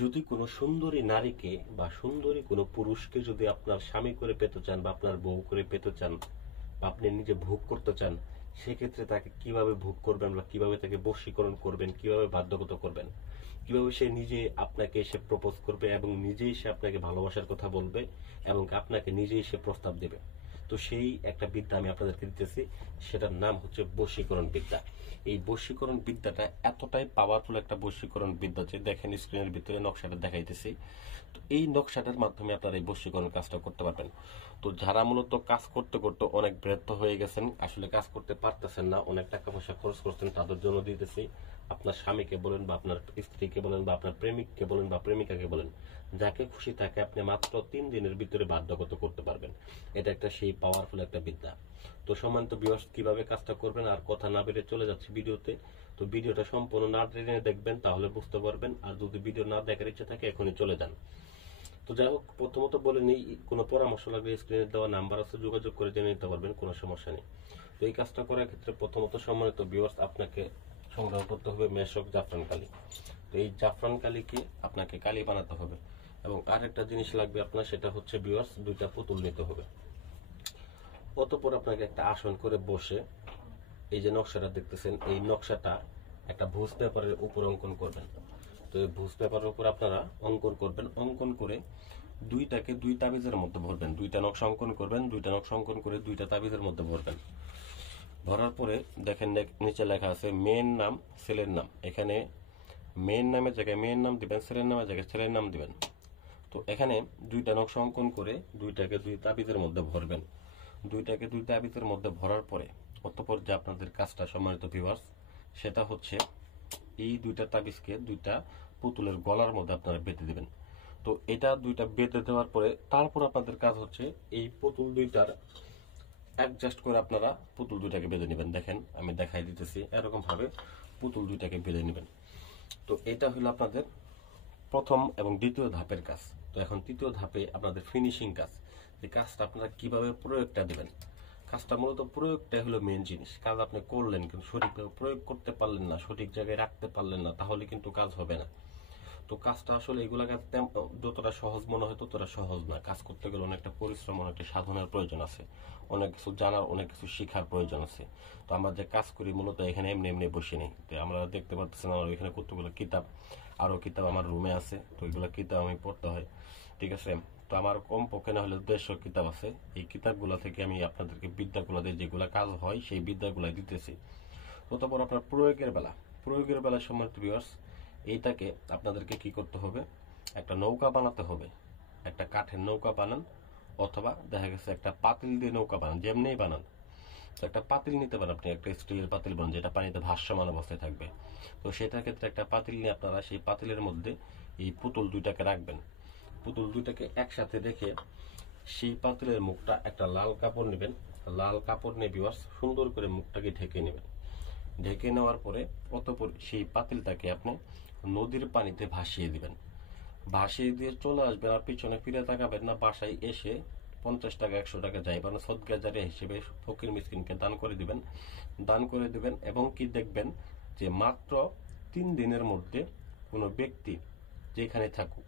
যদি কোনো সুন্দরী নারীকে বা সুন্দরী কোনো পুরুষকে যদি আপনার স্বামী করে পেতে চান বা আপনার বউ করে পেতে চান বা আপনি নিজে ভোগ করতে চান, সেক্ষেত্রে তাকে কিভাবে ভোগ করবেন বা কিভাবে তাকে বশীকরণ করবেন, কিভাবে বাধ্যগত করবেন, কিভাবে সে নিজে আপনাকে এসে প্রপোজ করবে এবং নিজেই সে আপনাকে ভালোবাসার কথা বলবে এবং আপনাকে নিজেই সে প্রস্তাব দেবে। তো সেই একটা বিদ্যা আমি আপনাদেরকে দিতেছি, সেটার নাম হচ্ছে বশীকরণ বিদ্যা। এই বশীকরণ বিদ্যাটা এতটাই পাওয়ারফুল একটা বশীকরণ বিদ্যা যে দেখেন স্ক্রিনের ভিতরে নকশাটা দেখাইতেছি। তো এই নকশাটার মাধ্যমে আপনারা এই বশীকরণ কাজটা করতে পারবেন। তো যারা মূলত কাজ করতে করতে অনেক ব্যর্থ হয়ে গেছেন, আসলে কাজ করতে পারতেছেন না, অনেক টাকা পয়সা খরচ করছেন, তাদের জন্য দিতেছি। আপনার স্বামীকে বলেন বা আপনার স্ত্রীকে বলেন বা আপনার প্রেমিককে বলেন বা প্রেমিকাকে বলেন, যাকে খুশি তাকে আপনি মাত্র 3 দিনের ভিতরে বাধ্যগত করতে পারবেন। এটা একটা সেই পাওয়ারফুল একটা বিদ্যা। তো সম্মানিত ভিউয়ার্স, কিভাবে কাজটা করবেন আর কথা না বেড়ে চলে যাচ্ছে ভিডিওতে। তো ভিডিওটা সম্পূর্ণ না টেনে দেখবেন, তাহলে বুঝতে পারবেন। আর যদি ভিডিও না দেখার ইচ্ছা থাকে এখনই চলে যান। তো যাই হোক, প্রথমত বলে নিই, কোনো পরামর্শ লাগলে স্ক্রিনে দেওয়া নাম্বার আছে, যোগাযোগ করে জেনে নিতে পারবেন, কোনো সমস্যা নেই। তো এই কাজটা করার ক্ষেত্রে প্রথমত সম্মানিত ভিউয়ার্স, আপনাকে সংগ্রহ করতে হবে মেশক জাফরান কালি। তো এই জাফরান কালিকে আপনাকে কালি বানাতে হবে এবং আরেকটা জিনিস লাগবে আপনার, সেটা হচ্ছে ভিউয়ার্স, 2টা পুতুল নিতে হবে। অতঃপর আপনাকে একটা আসন করে বসে এই যে নকশাটা দেখতেছেন, এই নকশাটা একটা ভুজ পেপারের উপর অঙ্কন করবেন। তো এই ভুজ পেপারের উপর আপনারা অঙ্কন করবেন। অঙ্কন করে দুইটাকে 2 তাবিজের মধ্যে ভরবেন। 2টা নকশা অঙ্কন করবেন, 2টা নকশা অঙ্কন করে 2টা তাবিজের মধ্যে ভরবেন। ভরার পরে দেখেন নিচে লেখা আছে মেয়ের নাম, ছেলের নাম। এখানে মেয়ের নামের জায়গায় মেয়ের নাম দিবেন, ছেলের নামের জায়গায় ছেলের নাম দিবেন। তো এখানে 2টা নকশা অঙ্কন করে 2টাকে 2 তাবিজের মধ্যে ভরবেন। 2টাকে 2 তাবিজের মধ্যে ভরার পরে অতঃপর যে আপনাদের কাজটা সম্মানিত ভিউয়ার্স, সেটা হচ্ছে এই 2টা তাবিজকে 2টা পুতুলের গলার মধ্যে আপনারা বেঁধে দিবেন। তো এটা 2টা বেঁধে দেওয়ার পরে তারপর আপনাদের কাজ হচ্ছে এই পুতুল 2টার অ্যাডজাস্ট করে আপনারা পুতুল 2টাকে বেঁধে নেবেন। দেখেন আমি দেখাই দিতেছি, এরকম ভাবে পুতুল 2টাকে বেঁধে নেবেন। তো এটা হলো আপনাদের প্রথম এবং দ্বিতীয় ধাপের কাজ। তো এখন তৃতীয় ধাপে আপনাদের ফিনিশিং কাজ, যে কাজটা আপনারা কিভাবে প্রয়োগটা দেবেন। কাজটা মূলত প্রয়োগটাই হলো মেন জিনিস। কাজ আপনি করলেন কিন্তু সঠিকভাবে প্রয়োগ করতে পারলেন না, সঠিক জায়গায় রাখতে পারলেন না, তাহলে কিন্তু কাজ হবে না। তো কাজটা আসলে এগুলাকে যতটা সহজ মনে হয় ততটা সহজ না। কাজ করতে গেলে অনেকটা পরিশ্রম, অনেকটা সাধনার প্রয়োজন আছে, অনেক কিছু জানার, অনেক কিছু শেখার প্রয়োজন আছে। তো আমরা যে কাজ করি মূলত এখানে এমনি এমনি বসে নেই। তো আমরা দেখতে পাচ্ছেন আমার এখানে কতগুলো কিতাব, আরো কিতাব আমার রুমে আছে। তো এগুলো কিতাব আমি পড়তে হয়, ঠিক আছে। তো আমার কম পক্ষে না হলে 150 কিতাব আছে। এই কিতাবগুলো থেকে আমি আপনাদেরকে বিদ্যাগুলো দিয়ে যেগুলো কাজ হয় সেই বিদ্যাগুলো দিতেছি। অতঃপর আপনার প্রয়োগের বেলা সম্মানিত ভিউয়ার্স, এইটাকে আপনাদেরকে কি করতে হবে, একটা নৌকা বানাতে হবে। একটা কাঠের নৌকা বানান, অথবা দেখা গেছে একটা পাতিল দিয়ে নৌকা বানান, যেমনিই বানান। তো একটা পাতিল নিতে পারেন আপনি, একটা স্টিলের পাতিল বানান যেটা পানিতে ভাসমান অবস্থায় থাকবে। তো সেটার ক্ষেত্রে একটা পাতিল নিয়ে আপনারা সেই পাতিলের মধ্যে এই পুতুল 2টাকে রাখবেন। পুতুল 2টাকে একসাথে রেখে সেই পাতিলের মুখটা একটা লাল কাপড় নেবেন। লাল কাপড় নিয়ে ভিউয়ার্স সুন্দর করে মুখটাকে ঢেকে নেবেন। ঢেকে নেওয়ার পরে অতঃপর সেই পাতিলটাকে আপনি নদীর পানিতে ভাসিয়ে দিবেন। ভাসিয়ে দিয়ে চলে আসবেন, আর পিছনে ফিরে তাকাবেন না। বাসায় এসে 50 টাকা 100 টাকা যাই মানে সদকা জারিয়া হিসেবে ফকির মিসকিনকে দান করে দিবেন। এবং কি দেখবেন যে মাত্র 3 দিনের মধ্যে কোনো ব্যক্তি যেখানে থাকুক,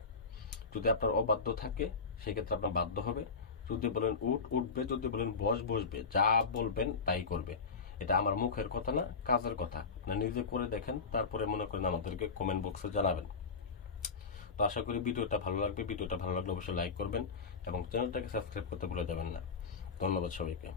যদি আপনার অবাধ্য থাকে সেক্ষেত্রে আপনার বাধ্য হবে। যদি বলেন উঠ, উঠবে। যদি বলেন বস, বসবে। যা বলবেন তাই করবে। এটা আমার মুখের কথা না, কাজের কথা। না, নিজে করে দেখেন, তারপরে মনে করেন আমাদেরকে কমেন্ট বক্সে জানাবেন। তো আশা করি ভিডিওটা ভালো লাগবে। ভিডিওটা ভালো লাগলে অবশ্যই লাইক করবেন এবং চ্যানেলটাকে সাবস্ক্রাইব করতে ভুলে যাবেন না। ধন্যবাদ সবাইকে।